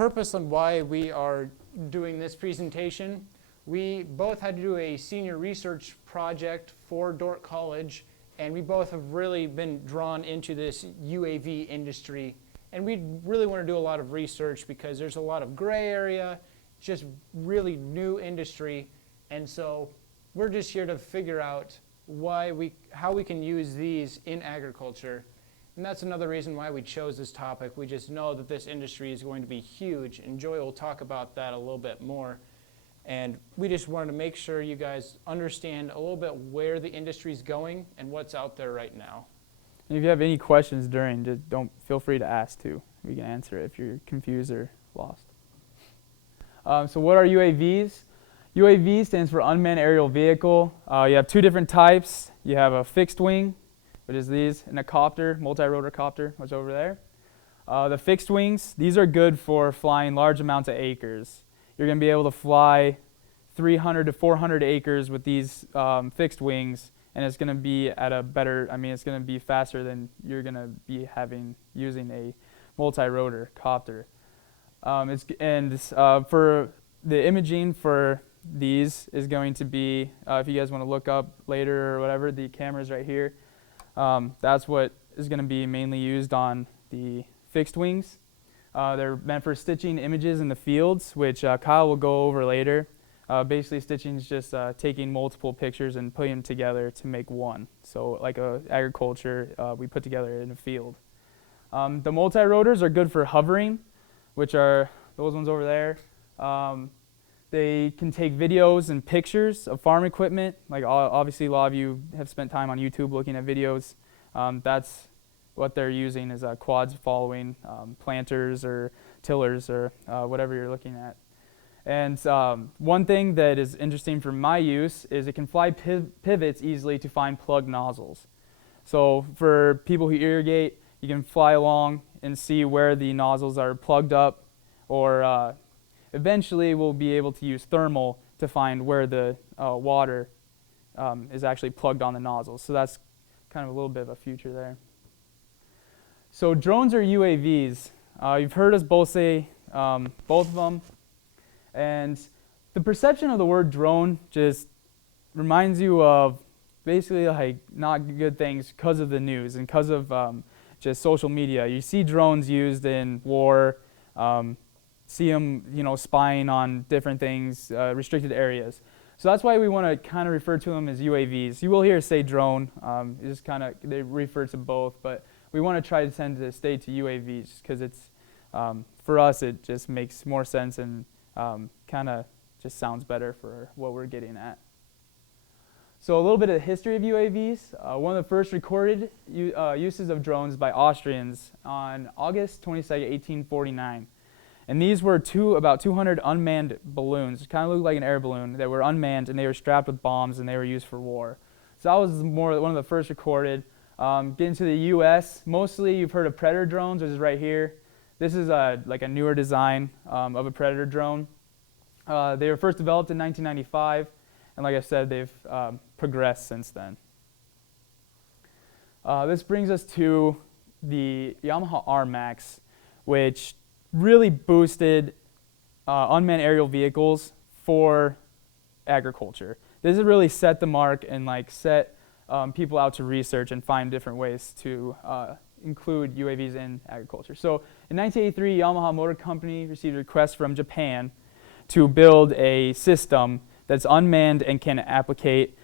purpose on why we are doing this presentation, we both had to do a senior research project for Dordt College, and we both have really been drawn into this UAV industry. And we really want to do a lot of research because there's a lot of gray area, just really new industry. And so we're just here to figure out how we can use these in agriculture. And that's another reason why we chose this topic. We just know that this industry is going to be huge, and Joy will talk about that a little bit more. And we just wanted to make sure you guys understand a little bit where the industry is going and what's out there right now. And if you have any questions during, just feel free to ask too. We can answer it if you're confused or lost. So what are UAVs? UAV stands for Unmanned Aerial Vehicle. You have two different types. You have a fixed wing, which is these, and a copter, multi-rotor copter, which is over there. The fixed wings, these are good for flying large amounts of acres. You're going to be able to fly 300 to 400 acres with these fixed wings, and it's going to be at a better, it's going to be faster than you're going to be using a multi-rotor copter. For the imaging for these is going to be, if you guys want to look up later or whatever, the camera's right here. That's what is going to be mainly used on the fixed wings. They're meant for stitching images in the fields, which Kyle will go over later. Basically, stitching is just taking multiple pictures and putting them together to make one. So like agriculture, we put together in a field. The multi-rotors are good for hovering, which are those ones over there. They can take videos and pictures of farm equipment. Like obviously a lot of you have spent time on YouTube looking at videos. That's what they're using is quads following planters or tillers or whatever you're looking at. And one thing that is interesting for my use is it can fly pivots easily to find plugged nozzles. So for people who irrigate, you can fly along and see where the nozzles are plugged up, or eventually we'll be able to use thermal to find where the water is actually plugged on the nozzles. So that's kind of a little bit of a future there. So drones or UAVs, you've heard us both say both of them. And the perception of the word drone just reminds you of basically like not good things because of the news and because of just social media. You see drones used in war, see them spying on different things, restricted areas. So that's why we want to kind of refer to them as UAVs. You will hear us say drone. It's kind of, they refer to both, but we want to try to tend to stay to UAVs because it's, for us, it just makes more sense and kind of just sounds better for what we're getting at. So a little bit of the history of UAVs. One of the first recorded uses of drones by Austrians on August 22nd, 1849. And these were about 200 unmanned balloons. It kind of looked like an air balloon that were unmanned, and they were strapped with bombs, and they were used for war. So that was one of the first recorded. Getting to the U.S., mostly you've heard of Predator drones, which is right here. This is like a newer design of a Predator drone. They were first developed in 1995, and like I said, they've progressed since then. This brings us to the Yamaha R-Max, which really boosted unmanned aerial vehicles for agriculture. This has really set the mark and set people out to research and find different ways to include UAVs in agriculture. So in 1983, Yamaha Motor Company received a request from Japan to build a system that's unmanned and can applicate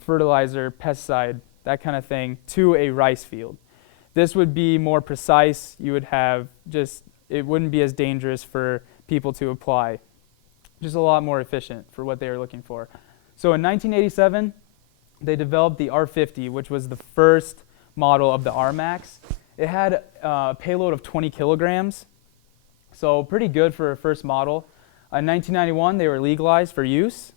fertilizer, pesticide, that kind of thing to a rice field. This would be more precise. You would have it wouldn't be as dangerous for people to apply. Just a lot more efficient for what they were looking for. So in 1987, they developed the R50, which was the first model of the R-Max. It had a payload of 20 kilograms, so pretty good for a first model. In 1991, they were legalized for use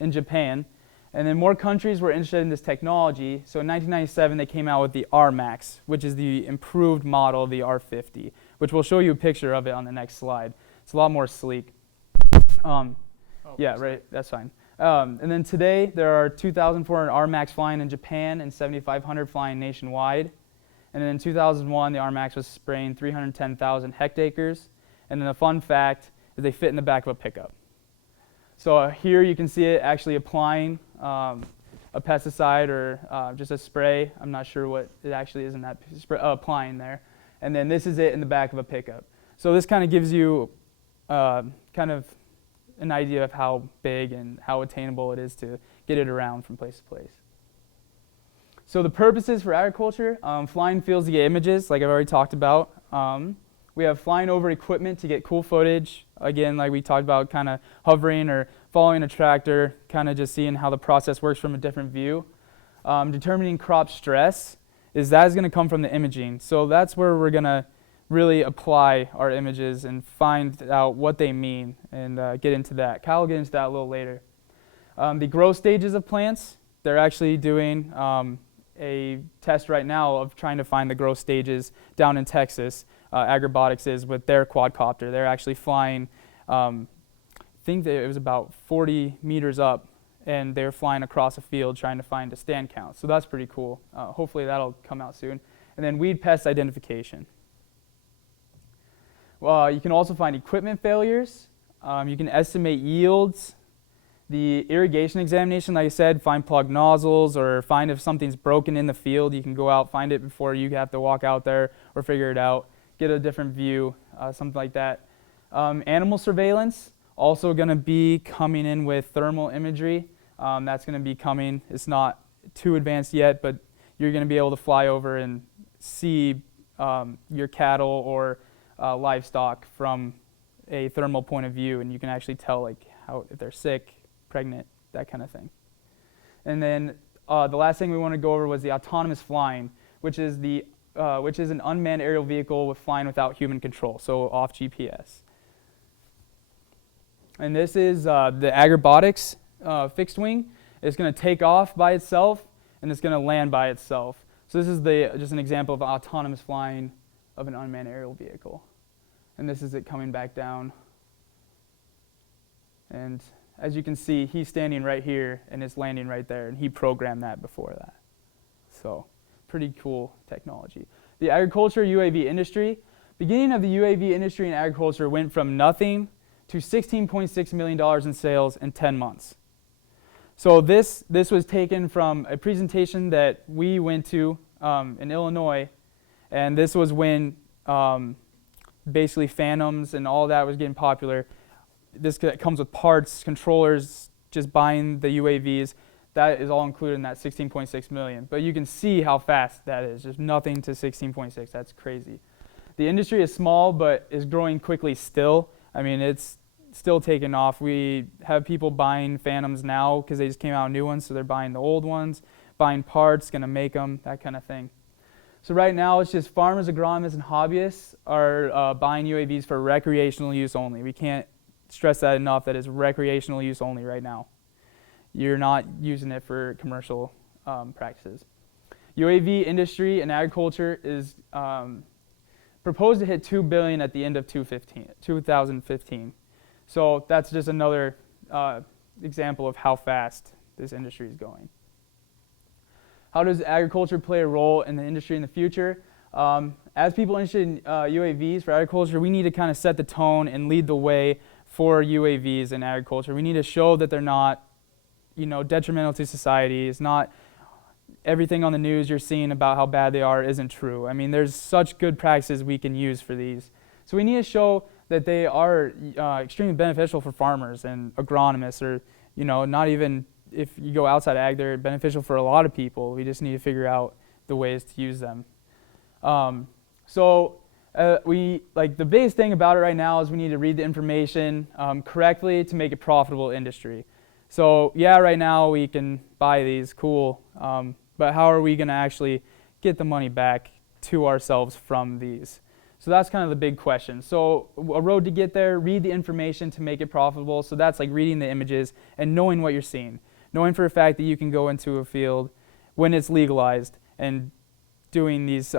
in Japan, and then more countries were interested in this technology. So in 1997, they came out with the R-Max, which is the improved model of the R50, which we'll show you a picture of it on the next slide. It's a lot more sleek. Yeah, right, that's fine. And then today, there are 2,400 R-Max flying in Japan and 7,500 flying nationwide. And then in 2001, the R-Max was spraying 310,000 hectares. And then a fun fact is they fit in the back of a pickup. So here you can see it actually applying a pesticide or just a spray. I'm not sure what it actually is in that applying there. And then this is it in the back of a pickup. So this kind of gives you kind of an idea of how big and how attainable it is to get it around from place to place. So the purposes for agriculture, flying fields to get images, like I've already talked about. We have flying over equipment to get cool footage. Again, like we talked about, kind of hovering or following a tractor, kind of just seeing how the process works from a different view. Determining crop stress is going to come from the imaging. So that's where we're going to really apply our images and find out what they mean and get into that. Kyle will get into that a little later. The growth stages of plants, they're actually doing a test right now of trying to find the growth stages down in Texas. Agribotics is with their quadcopter. They're actually flying, I think that it was about 40 meters up, and they're flying across a field trying to find a stand count. So that's pretty cool. Hopefully that'll come out soon. And then weed pest identification. You can also find equipment failures. You can estimate yields. The irrigation examination, like I said, find plugged nozzles or find if something's broken in the field. You can go out, find it before you have to walk out there or figure it out, get a different view, something like that. Animal surveillance, also going to be coming in with thermal imagery. That's going to be coming. It's not too advanced yet, but you're going to be able to fly over and see your cattle or livestock from a thermal point of view, and you can actually tell like how if they're sick, pregnant, that kind of thing. And then the last thing we want to go over was the autonomous flying, which is an unmanned aerial vehicle with flying without human control, so off GPS. And this is the Agribotics fixed wing. It's going to take off by itself, and it's going to land by itself. So this is just an example of autonomous flying of an unmanned aerial vehicle. And this is it coming back down. And as you can see, he's standing right here, and it's landing right there, and he programmed that before that. So pretty cool technology. The agriculture UAV industry. Beginning of the UAV industry in agriculture went from nothing to $16.6 million in sales in 10 months. So this was taken from a presentation that we went to in Illinois, and this was when basically Phantoms and all that was getting popular. This comes with parts, controllers, just buying the UAVs. That is all included in that 16.6 million. But you can see how fast that is. There's nothing to 16.6. That's crazy. The industry is small, but is growing quickly still. I mean, it's still taking off. We have people buying Phantoms now because they just came out new ones, so they're buying the old ones, buying parts, going to make them, that kind of thing. So right now, it's just farmers, agronomists, and hobbyists are buying UAVs for recreational use only. We can't stress that enough, that it's recreational use only right now. You're not using it for commercial practices. UAV industry and agriculture is proposed to hit $2 billion at the end of 2015. So that's just another example of how fast this industry is going. How does agriculture play a role in the industry in the future? As people interested in UAVs for agriculture, we need to kind of set the tone and lead the way for UAVs in agriculture. We need to show that they're not, detrimental to society. It's not everything on the news you're seeing about how bad they are isn't true. I mean, there's such good practices we can use for these. So we need to show that they are extremely beneficial for farmers and agronomists, or, not even if you go outside ag, they're beneficial for a lot of people. We just need to figure out the ways to use them. The biggest thing about it right now is we need to read the information correctly to make it profitable industry. So yeah, right now we can buy these, cool, but how are we going to actually get the money back to ourselves from these? So that's kind of the big question. So a road to get there, read the information to make it profitable. So that's like reading the images and knowing what you're seeing. Knowing for a fact that you can go into a field when it's legalized and doing these,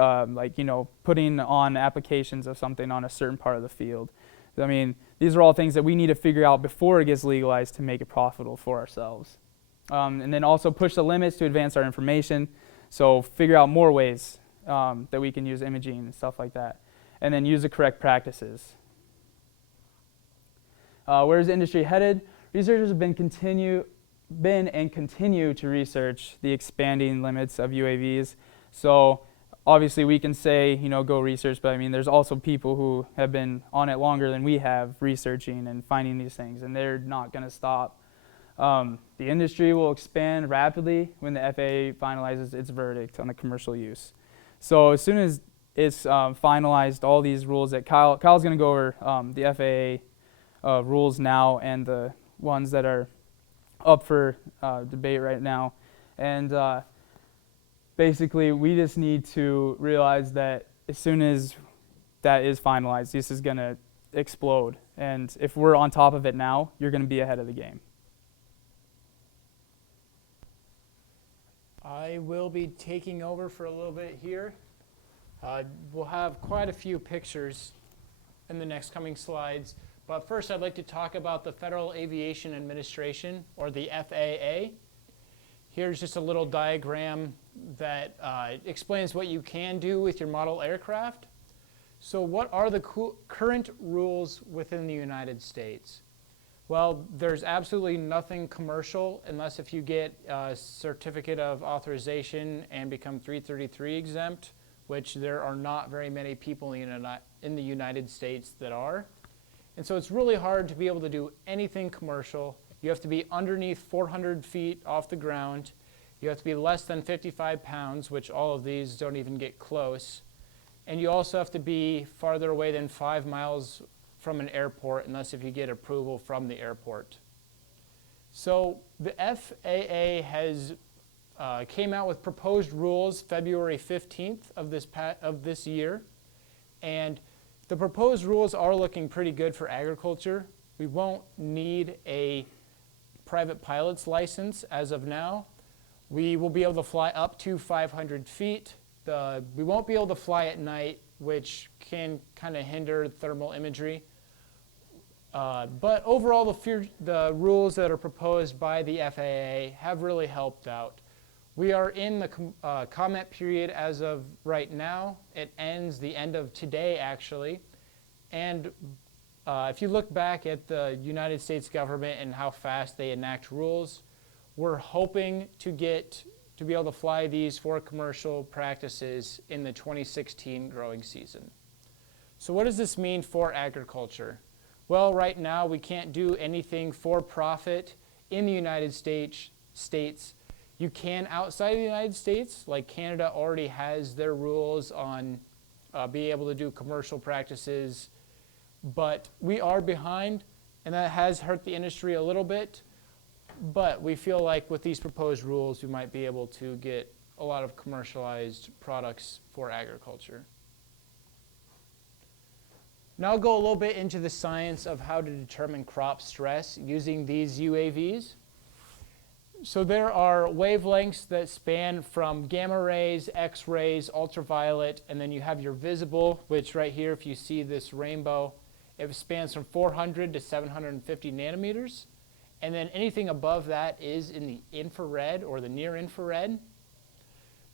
putting on applications of something on a certain part of the field. I mean, these are all things that we need to figure out before it gets legalized to make it profitable for ourselves. And then also push the limits to advance our information. So figure out more ways that we can use imaging and stuff like that. And then use the correct practices. Where is the industry headed? Researchers have been and continue to research the expanding limits of UAVs. So obviously we can say, go research, but I mean, there's also people who have been on it longer than we have researching and finding these things, and they're not going to stop. The industry will expand rapidly when the FAA finalizes its verdict on the commercial use. So as soon as it's finalized, all these rules that Kyle's going to go over the FAA rules now and the ones that are up for debate right now. And basically, we just need to realize that as soon as that is finalized, this is going to explode. And if we're on top of it now, you're going to be ahead of the game. I will be taking over for a little bit here. We'll have quite a few pictures in the next coming slides. But first, I'd like to talk about the Federal Aviation Administration, or the FAA. Here's just a little diagram that explains what you can do with your model aircraft. So what are the current rules within the United States? Well, there's absolutely nothing commercial unless if you get a certificate of authorization and become 333 exempt, which there are not very many people in the United States that are. And so it's really hard to be able to do anything commercial. You have to be underneath 400 feet off the ground. You have to be less than 55 pounds, which all of these don't even get close. And you also have to be farther away than 5 miles from an airport, unless if you get approval from the airport. So the FAA has came out with proposed rules February 15th of this year. And the proposed rules are looking pretty good for agriculture. We won't need a private pilot's license as of now. We will be able to fly up to 500 feet. We won't be able to fly at night, which can kind of hinder thermal imagery. But overall, the rules that are proposed by the FAA have really helped out. We are in the comment period as of right now. It ends the end of today, actually. And if you look back at the United States government and how fast they enact rules, we're hoping to be able to fly these for commercial practices in the 2016 growing season. So what does this mean for agriculture? Well, right now we can't do anything for profit in the United States. You can outside of the United States, like Canada already has their rules on being able to do commercial practices, but we are behind, and that has hurt the industry a little bit. But we feel like with these proposed rules, we might be able to get a lot of commercialized products for agriculture. Now I'll go a little bit into the science of how to determine crop stress using these UAVs. So there are wavelengths that span from gamma rays, X-rays, ultraviolet, and then you have your visible, which right here, if you see this rainbow, it spans from 400 to 750 nanometers. And then anything above that is in the infrared or the near infrared.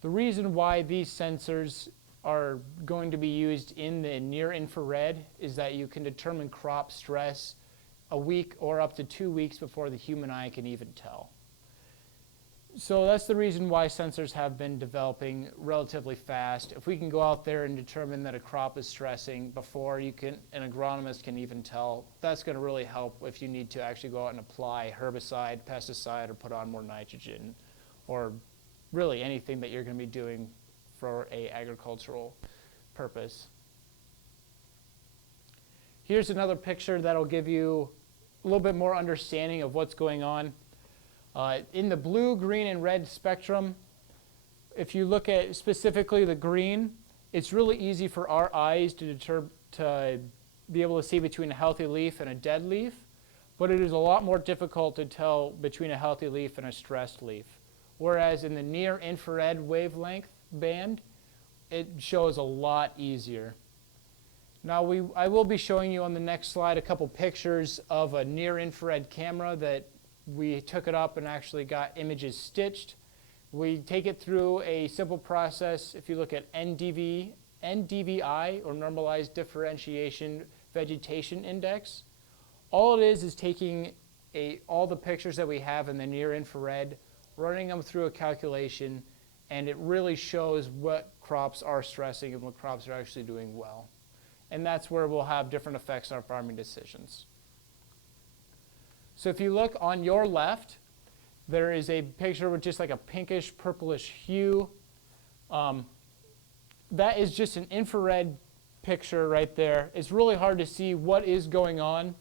The reason why these sensors are going to be used in the near infrared is that you can determine crop stress a week or up to 2 weeks before the human eye can even tell. So that's the reason why sensors have been developing relatively fast. If we can go out there and determine that a crop is stressing before an agronomist can even tell, that's going to really help if you need to actually go out and apply herbicide, pesticide, or put on more nitrogen, or really anything that you're going to be doing for an agricultural purpose. Here's another picture that'll give you a little bit more understanding of what's going on. In the blue, green, and red spectrum, if you look at specifically the green, it's really easy for our eyes to be able to see between a healthy leaf and a dead leaf, but it is a lot more difficult to tell between a healthy leaf and a stressed leaf. Whereas in the near infrared wavelength band, it shows a lot easier. Now I will be showing you on the next slide a couple pictures of a near infrared camera that we took it up and actually got images stitched. We take it through a simple process. If you look at NDVI, or Normalized Differentiation Vegetation Index, All it is taking all the pictures that we have in the near infrared, running them through a calculation, and it really shows what crops are stressing and what crops are actually doing well. And that's where we'll have different effects on our farming decisions. So if you look on your left, there is a picture with just like a pinkish purplish hue. That is just an infrared picture right there. It's really hard to see what is going on,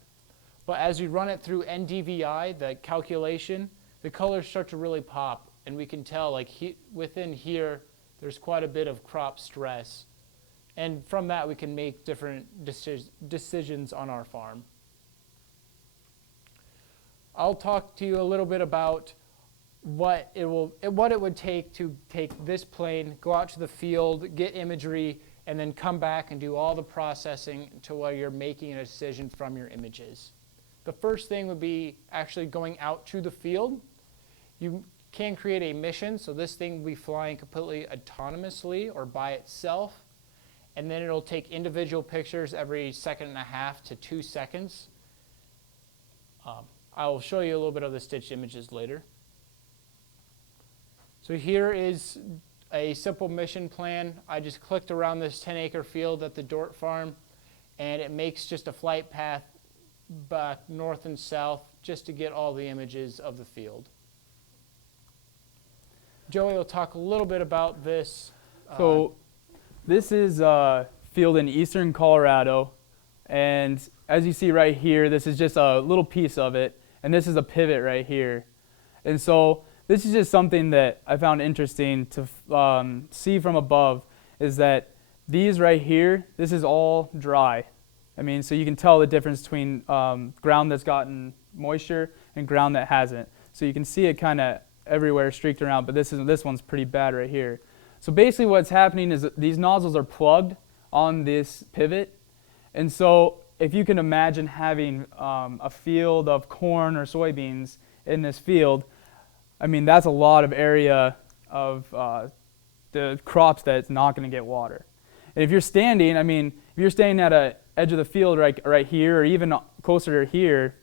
but as we run it through NDVI, the calculation, the colors start to really pop, and we can tell like within here there's quite a bit of crop stress, and from that we can make different decisions on our farm. I'll talk to you a little bit about what it would take to take this plane, go out to the field, get imagery, and then come back and do all the processing until where you're making a decision from your images. The first thing would be actually going out to the field. You can create a mission, so this thing will be flying completely autonomously or by itself, and then it'll take individual pictures every 1.5 to 2 seconds. I will show you a little bit of the stitched images later. So here is a simple mission plan. I just clicked around this 10-acre field at the Dordt farm, and it makes just a flight path back north and south just to get all the images of the field. Joey will talk a little bit about this. So this is a field in eastern Colorado, and as you see right here, this is just a little piece of it, and this is a pivot right here. And so this is just something that I found interesting to see from above, is that these right here, this is all dry. I mean, so you can tell the difference between ground that's gotten moisture and ground that hasn't. So you can see it kind of everywhere streaked around, but this one's pretty bad right here. So basically what's happening is that these nozzles are plugged on this pivot. And so if you can imagine having a field of corn or soybeans in this field, I mean, that's a lot of area of the crops that's not going to get water. And if you're standing, I mean, if you're standing at an edge of the field right here, or even closer to here,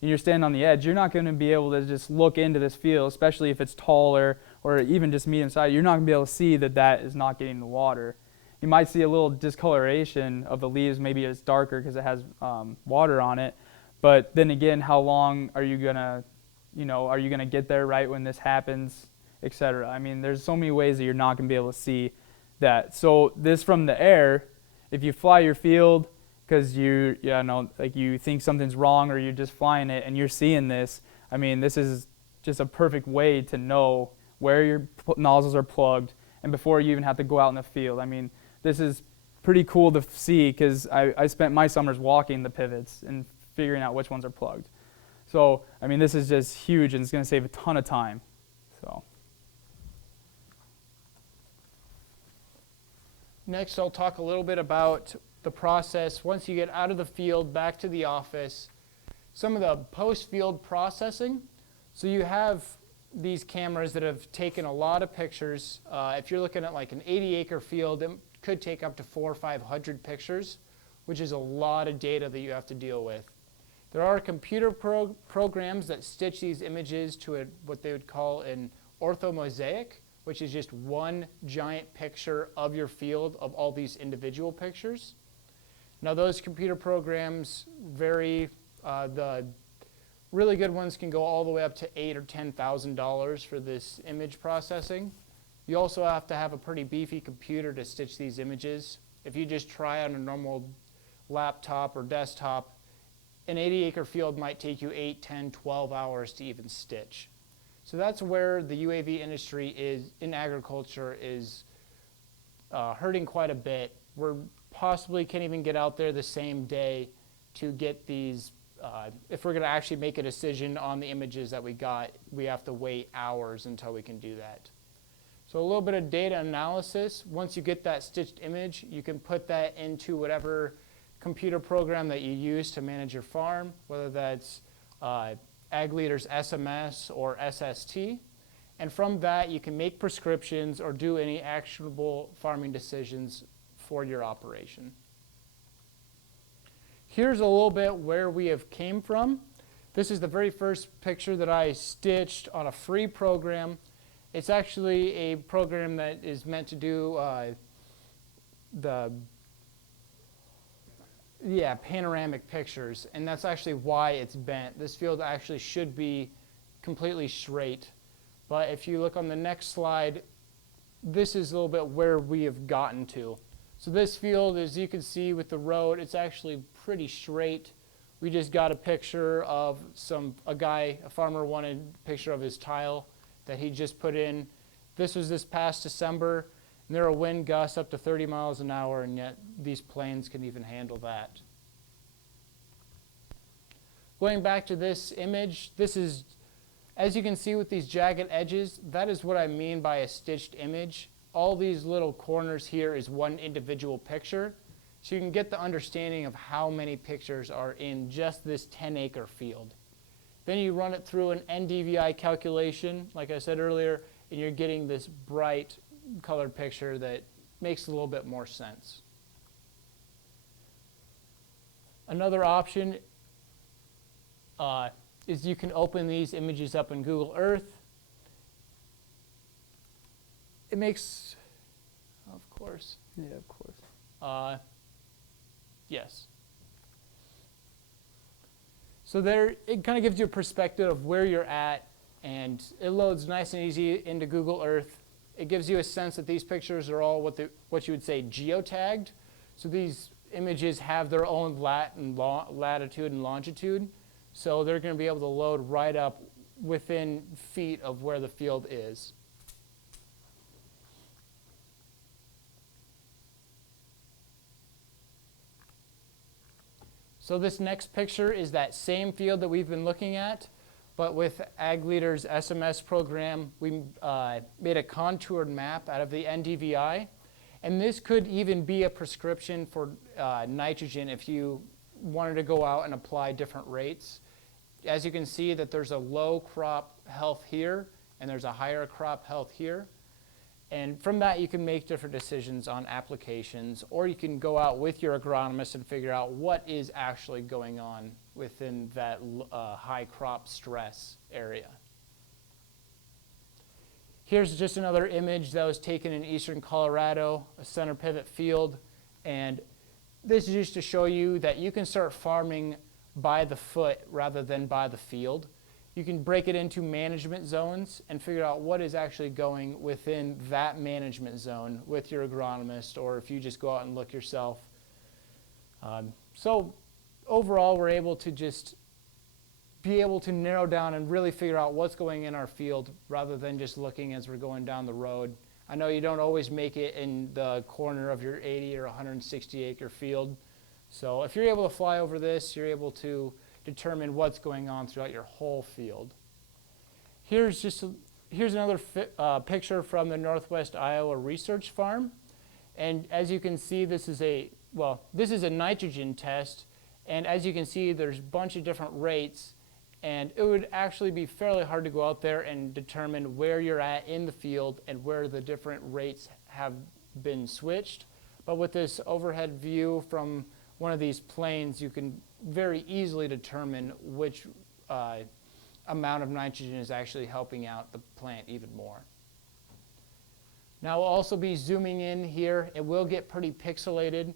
and you're standing on the edge, you're not going to be able to just look into this field, especially if it's taller or even just medium size. You're not going to be able to see that that is not getting the water. You might see a little discoloration of the leaves. Maybe it's darker because it has water on it. But then again, how long are you going to get there right when this happens, etc.? I mean, there's so many ways that you're not going to be able to see that. So this from the air, if you fly your field because you think something's wrong, or you're just flying it and you're seeing this, I mean, this is just a perfect way to know where your nozzles are plugged, and before you even have to go out in the field. I mean, this is pretty cool to see, because I spent my summers walking the pivots and figuring out which ones are plugged. So, I mean, this is just huge, and it's going to save a ton of time. So. Next, I'll talk a little bit about the process once you get out of the field back to the office, some of the post-field processing. So you have these cameras that have taken a lot of pictures. If you're looking at like an 80-acre field, it could take up to 400 or 500 pictures, which is a lot of data that you have to deal with. There are computer programs that stitch these images to what they would call an orthomosaic, which is just one giant picture of your field of all these individual pictures. Now those computer programs vary. The really good ones can go all the way up to $8,000 or $10,000 for this image processing. You also have to have a pretty beefy computer to stitch these images. If you just try on a normal laptop or desktop, an 80-acre field might take you 8, 10, 12 hours to even stitch. So that's where the UAV industry in agriculture is hurting quite a bit. We're possibly can't even get out there the same day to get these. If we're going to actually make a decision on the images that we got, we have to wait hours until we can do that. So a little bit of data analysis. Once you get that stitched image, you can put that into whatever computer program that you use to manage your farm, whether that's Ag Leader's SMS or SST. And from that, you can make prescriptions or do any actionable farming decisions for your operation. here's a little bit where we have came from. This is the very first picture that I stitched on a free program. It's actually a program that is meant to do panoramic pictures, and that's actually why it's bent. This field actually should be completely straight, but if you look on the next slide, this is a little bit where we have gotten to. So this field, as you can see with the road, it's actually pretty straight. We just got a picture of a farmer wanted a picture of his tile that he just put in. This was this past December, and there are wind gusts up to 30 miles an hour, and yet these planes can even handle that. Going back to this image, this is, as you can see with these jagged edges, that is what I mean by a stitched image. All these little corners here is one individual picture, so you can get the understanding of how many pictures are in just this 10-acre field. Then you run it through an NDVI calculation, like I said earlier, and you're getting this bright colored picture that makes a little bit more sense. Another option is you can open these images up in Google Earth. It makes, of course. Yeah, of course. Yes. So there, it kind of gives you a perspective of where you're at, and it loads nice and easy into Google Earth. It gives you a sense that these pictures are all what you would say geotagged. So these images have their own latitude and longitude. So they're going to be able to load right up within feet of where the field is. So this next picture is that same field that we've been looking at, but with Ag Leader's SMS program, we made a contoured map out of the NDVI. And this could even be a prescription for nitrogen if you wanted to go out and apply different rates. As you can see that there's a low crop health here, and there's a higher crop health here. And from that, you can make different decisions on applications, or you can go out with your agronomist and figure out what is actually going on within that high crop stress area. Here's just another image that was taken in eastern Colorado, a center pivot field. And this is just to show you that you can start farming by the foot rather than by the field. You can break it into management zones and figure out what is actually going within that management zone with your agronomist, or if you just go out and look yourself. So overall, we're able to just be able to narrow down and really figure out what's going in our field rather than just looking as we're going down the road. I know you don't always make it in the corner of your 80 or 160 acre field. So if you're able to fly over this, you're able to determine what's going on throughout your whole field. Here's another picture from the Northwest Iowa Research Farm. And as you can see, this is a nitrogen test. And as you can see, there's a bunch of different rates. And it would actually be fairly hard to go out there and determine where you're at in the field and where the different rates have been switched. But with this overhead view from one of these planes, you can very easily determine which amount of nitrogen is actually helping out the plant even more. Now we'll also be zooming in here. It will get pretty pixelated,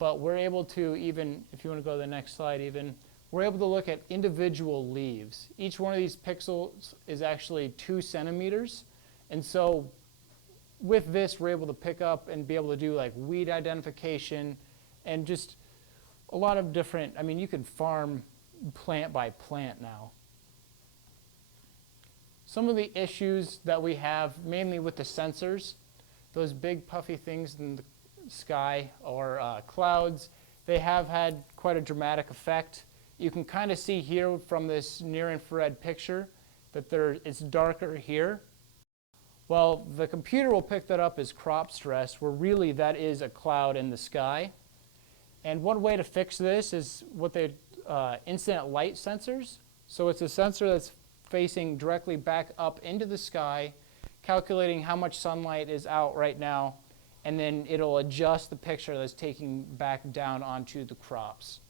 but we're able to even, if you want to go to the next slide even, we're able to look at individual leaves. Each one of these pixels is actually 2 centimeters. And so with this, we're able to pick up and be able to do like weed identification and just a lot of different, I mean, you can farm plant by plant now. Some of the issues that we have, mainly with the sensors, those big puffy things in the sky or clouds, they have had quite a dramatic effect. You can kind of see here from this near-infrared picture that it's darker here. Well, the computer will pick that up as crop stress, where really that is a cloud in the sky. And one way to fix this is what they incident light sensors. So it's a sensor that's facing directly back up into the sky, calculating how much sunlight is out right now, and then it'll adjust the picture that's taking back down onto the crops.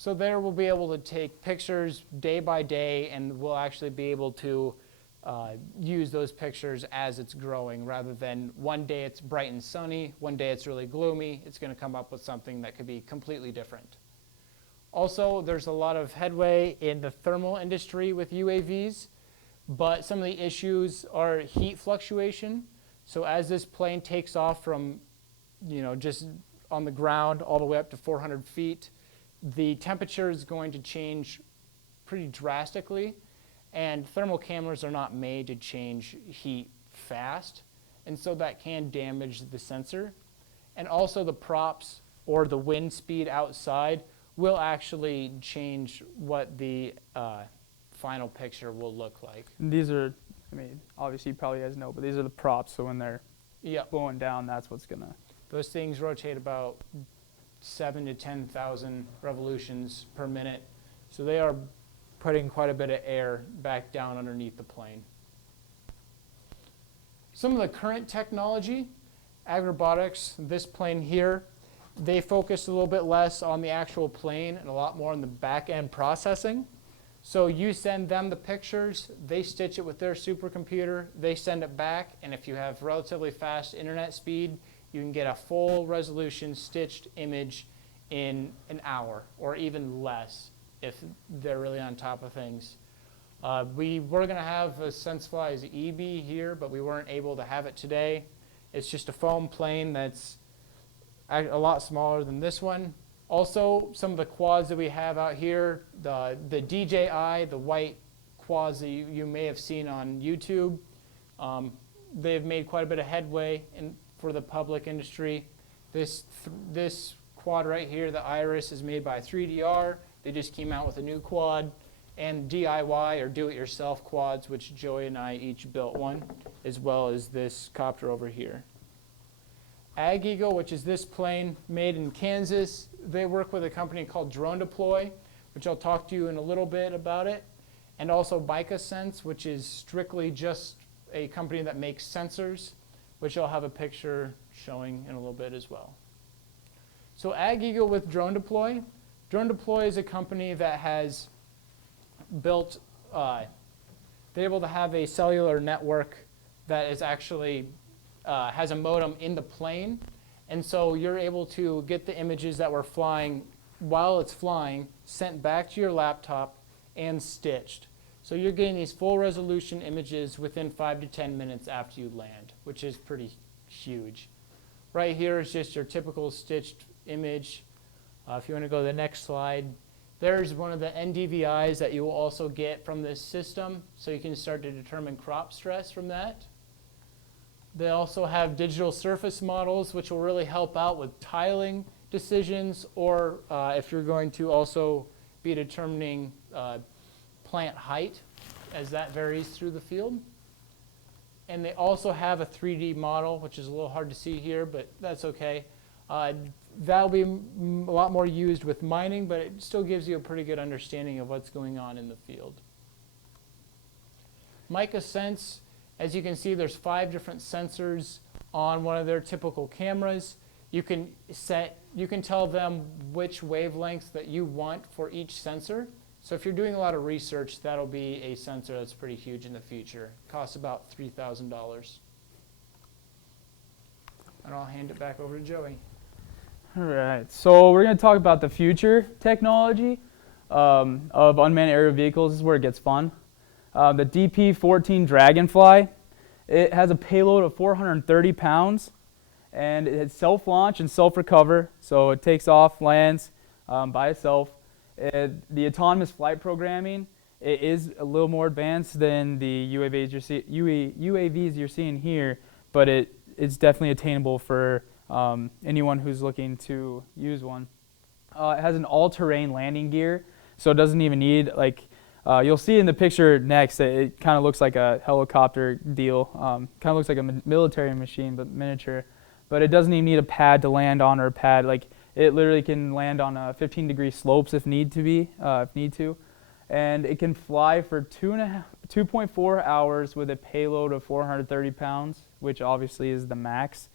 So there we'll be able to take pictures day by day, and we'll actually be able to use those pictures as it's growing, rather than one day it's bright and sunny, one day it's really gloomy. It's going to come up with something that could be completely different. Also, there's a lot of headway in the thermal industry with UAVs, but some of the issues are heat fluctuation. So as this plane takes off from, just on the ground all the way up to 400 feet, the temperature is going to change pretty drastically, and thermal cameras are not made to change heat fast, and so that can damage the sensor. And also the props or the wind speed outside will actually change what the final picture will look like. And these are, obviously you probably guys know, but these are the props, so when they're blowing down, that's what's gonna... Those things rotate about 7 to 10,000 revolutions per minute. So they are putting quite a bit of air back down underneath the plane. Some of the current technology, Agrobotics, this plane here, they focus a little bit less on the actual plane and a lot more on the back-end processing. So you send them the pictures, they stitch it with their supercomputer, they send it back, and if you have relatively fast internet speed, you can get a full resolution stitched image in an hour or even less if they're really on top of things. We were going to have a SenseFly's EB here, but we weren't able to have it today. It's just a foam plane that's a lot smaller than this one. Also, some of the quads that we have out here, the DJI, the white quads that you may have seen on YouTube, they've made quite a bit of headway for the public industry. This quad right here, the Iris, is made by 3DR. They just came out with a new quad. And DIY, or do-it-yourself quads, which Joey and I each built one, as well as this copter over here. Ag Eagle, which is this plane made in Kansas, they work with a company called Drone Deploy, which I'll talk to you in a little bit about it. And also BicaSense, which is strictly just a company that makes sensors, which I'll have a picture showing in a little bit as well. So Ag Eagle with Drone Deploy. Drone Deploy is a company that has built, they're able to have a cellular network that is actually, has a modem in the plane. And so you're able to get the images that were flying while it's flying, sent back to your laptop and stitched. So you're getting these full resolution images within 5 to 10 minutes after you land, which is pretty huge. Right here is just your typical stitched image. If you want to go to the next slide, there's one of the NDVIs that you will also get from this system, so you can start to determine crop stress from that. They also have digital surface models, which will really help out with tiling decisions, or if you're going to also be determining plant height, as that varies through the field. And they also have a 3D model, which is a little hard to see here, but that's okay. That'll be a lot more used with mining, but it still gives you a pretty good understanding of what's going on in the field. MicaSense, as you can see, there's 5 different sensors on one of their typical cameras. You can tell them which wavelengths that you want for each sensor. So if you're doing a lot of research, that'll be a sensor that's pretty huge in the future. It costs about $3,000. And I'll hand it back over to Joey. All right, so we're going to talk about the future technology of unmanned aerial vehicles. This is where it gets fun. The DP-14 Dragonfly, it has a payload of 430 pounds, and it's self-launch and self-recover, so it takes off, lands by itself. The autonomous flight programming, it is a little more advanced than the UAVs you're seeing here, but it's definitely attainable for anyone who's looking to use one. It has an all-terrain landing gear, so it doesn't even need, you'll see in the picture next, it kind of looks like a helicopter deal. Kind of looks like a military machine, but miniature. But it doesn't even need a pad to land on, or a pad. It literally can land on 15-degree slopes if need to. And it can fly for 2.4 hours with a payload of 430 pounds, which obviously is the max.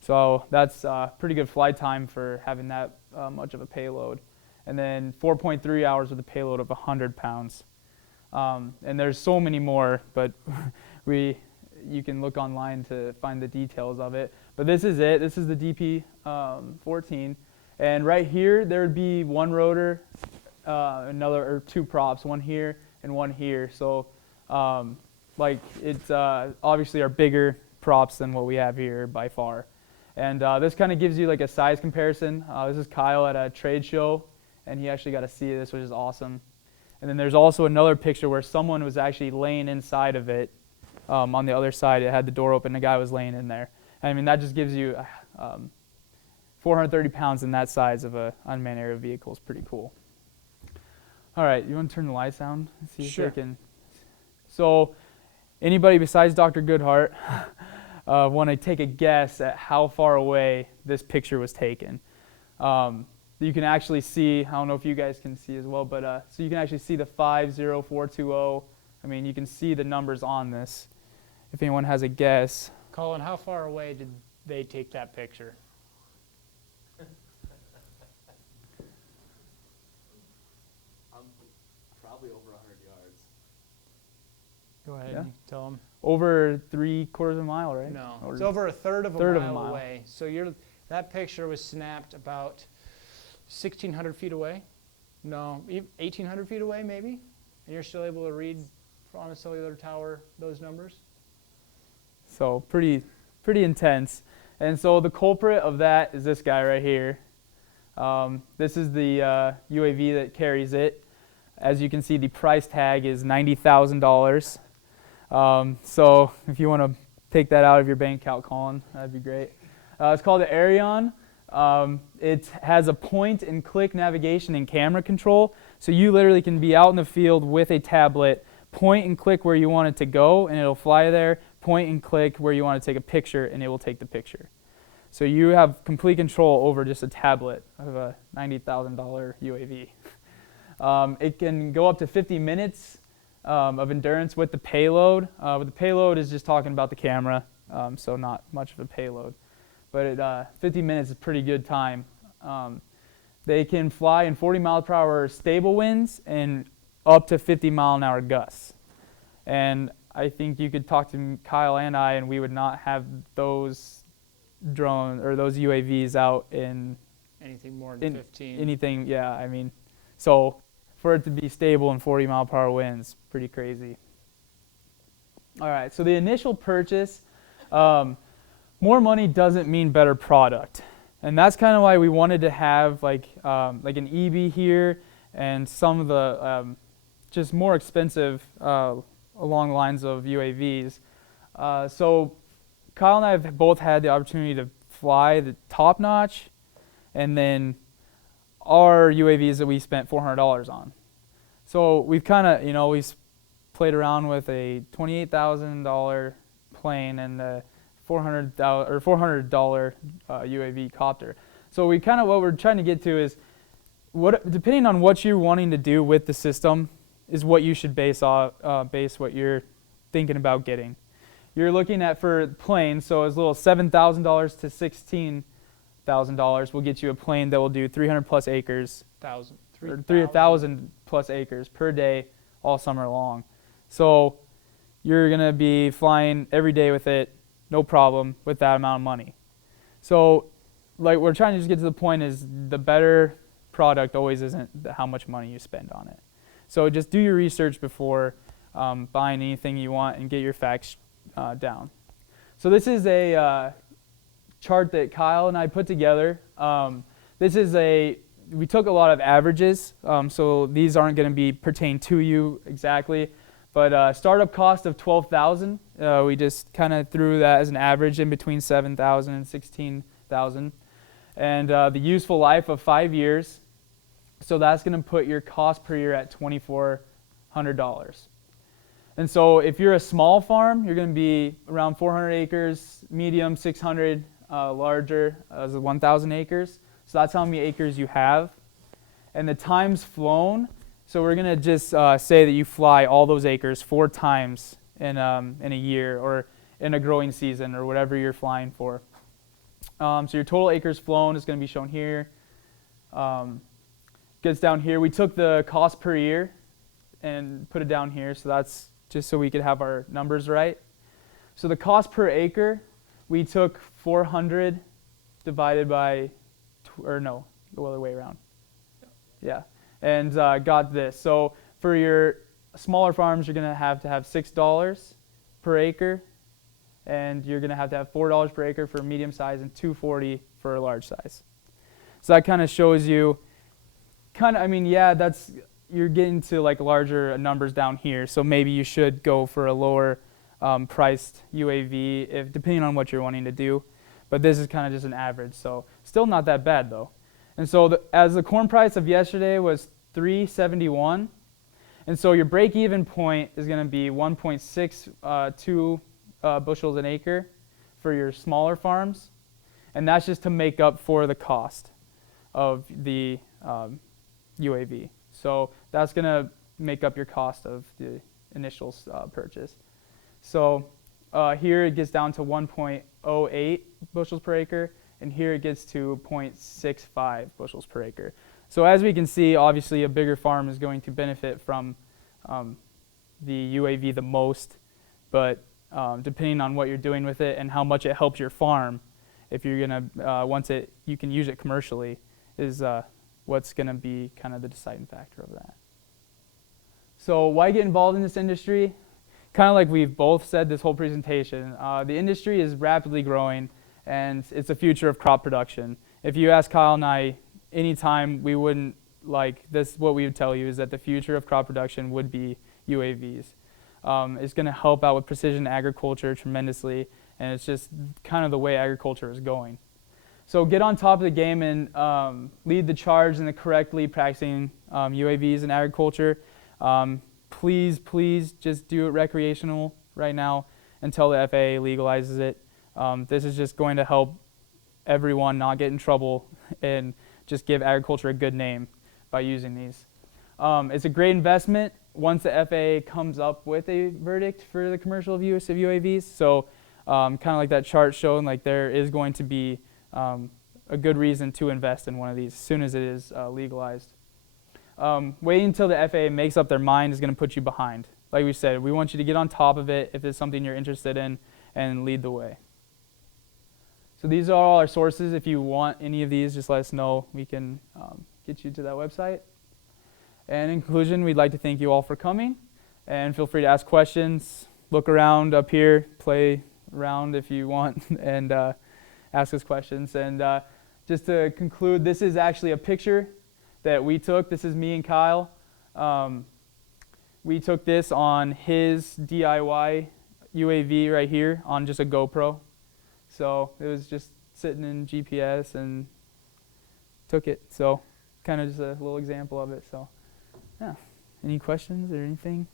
So that's pretty good flight time for having that much of a payload. and then 4.3 hours with a payload of 100 pounds. And there's so many more, but you can look online to find the details of it. But this is it. This is the DP-14. And right here, there would be one rotor, or two props, one here and one here. So like it's obviously are bigger props than what we have here by far. And this kind of gives you like a size comparison. This is Kyle at a trade show, and he actually got to see this, which is awesome. And then there's also another picture where someone was actually laying inside of it. On the other side, it had the door open, the guy was laying in there. I mean, that just gives you 430 pounds in that size of an unmanned aerial vehicle is pretty cool. All right, you want to turn the lights down? See if Sure. they can. So, anybody besides Dr. Goodhart want to take a guess at how far away this picture was taken? You can actually see, I don't know if you guys can see as well, but so you can actually see the 50420. I mean, you can see the numbers on this. If anyone has a guess. Colin, how far away did they take that picture? Probably over 100 yards. Go ahead Yeah. and tell them. Over 3/4 of a mile, right? No, Or it's over a third of a third of a mile mile. away. So that picture was snapped about 1,600 feet away. No, 1,800 feet away maybe? And you're still able to read on a cellular tower those numbers? So pretty intense. And so the culprit of that is this guy right here. This is the UAV that carries it. As you can see, the price tag is $90,000. So if you want to take that out of your bank account, Colin, that'd be great. It's called the Aviation. It has a point-and-click navigation and camera control. So you literally can be out in the field with a tablet, point and click where you want it to go, and it'll fly there. Point and click where you want to take a picture, and it will take the picture. So you have complete control over just a tablet of a $90,000 UAV. It can go up to 50 minutes of endurance with the payload. With the payload is just talking about the camera, so not much of a payload. But 50 minutes is a pretty good time. They can fly in 40 mile per hour stable winds and up to 50 mile an hour gusts. And I think you could talk to Kyle and I, and we would not have those drones or those UAVs out in Anything more than 15. anything. Yeah, I mean, so for it to be stable in 40 mile per hour winds, pretty crazy. All right, so the initial purchase, more money doesn't mean better product. And that's kind of why we wanted to have like an EB here and some of the just more expensive along the lines of UAVs. So Kyle and I have both had the opportunity to fly the top notch, and then our UAVs that we spent $400 on. So we've kind of, we've played around with a $28,000 plane and a $400 UAV copter. So we kind of, what we're trying to get to is, depending on what you're wanting to do with the system, is what you should base what you're thinking about getting. You're looking at for planes, so as little as $7,000 to $16,000 will get you a plane that will do 300 plus acres, 3,000 plus acres per day all summer long. So you're gonna be flying every day with it, no problem, with that amount of money. So like we're trying to just get to the point is the better product always isn't how much money you spend on it. So just do your research before buying anything you want and get your facts down. So this is a chart that Kyle and I put together. We took a lot of averages, so these aren't going to pertain to you exactly. But startup cost of $12,000. We just kind of threw that as an average in between $7,000 and $16,000. And the useful life of 5 years. So that's going to put your cost per year at $2,400. And so if you're a small farm, you're going to be around 400 acres, medium 600, larger as 1,000 acres. So that's how many acres you have. And the times flown, so we're going to just say that you fly all those acres 4 times in a year or in a growing season or whatever you're flying for. So your total acres flown is going to be shown here. Going gets down here. We took the cost per year and put it down here, so that's just so we could have our numbers right. So the cost per acre, we took 400 divided by, or no, the other way around. Yeah, and got this. So for your smaller farms, you're going to have $6 per acre, and you're going to have $4 per acre for medium size and $2.40 for a large size. So that kind of shows you, you're getting to like larger numbers down here, so maybe you should go for a lower priced UAV if depending on what you're wanting to do. But this is kind of just an average, so still not that bad though. And so as the corn price of yesterday was $3.71, and so your break-even point is going to be 1.62 bushels an acre for your smaller farms, and that's just to make up for the cost of the UAV. So that's going to make up your cost of the initial purchase. So here it gets down to 1.08 bushels per acre, and here it gets to 0.65 bushels per acre. So as we can see, obviously a bigger farm is going to benefit from the UAV the most, but depending on what you're doing with it and how much it helps your farm, if you're going to, you can use it commercially, is what's going to be kind of the deciding factor of that. So why get involved in this industry? Kind of like we've both said this whole presentation, the industry is rapidly growing, and it's the future of crop production. If you ask Kyle and I anytime, we wouldn't what we would tell you is that the future of crop production would be UAVs. It's going to help out with precision agriculture tremendously, and it's just kind of the way agriculture is going. So get on top of the game and lead the charge in the correctly practicing UAVs in agriculture. Please just do it recreational right now until the FAA legalizes it. This is just going to help everyone not get in trouble and just give agriculture a good name by using these. It's a great investment once the FAA comes up with a verdict for the commercial use of UAVs. So kind of like that chart showing, like there is going to be a good reason to invest in one of these as soon as it is legalized. Waiting until the FAA makes up their mind is going to put you behind. Like we said, we want you to get on top of it if it's something you're interested in and lead the way. So these are all our sources. If you want any of these, just let us know. We can get you to that website. And in conclusion, we'd like to thank you all for coming. And feel free to ask questions. Look around up here, play around if you want, and ask us questions. And just to conclude, this is actually a picture that we took. This is me and Kyle. We took this on his DIY UAV right here on just a GoPro. So it was just sitting in GPS and took it. So kind of just a little example of it. So yeah, any questions or anything?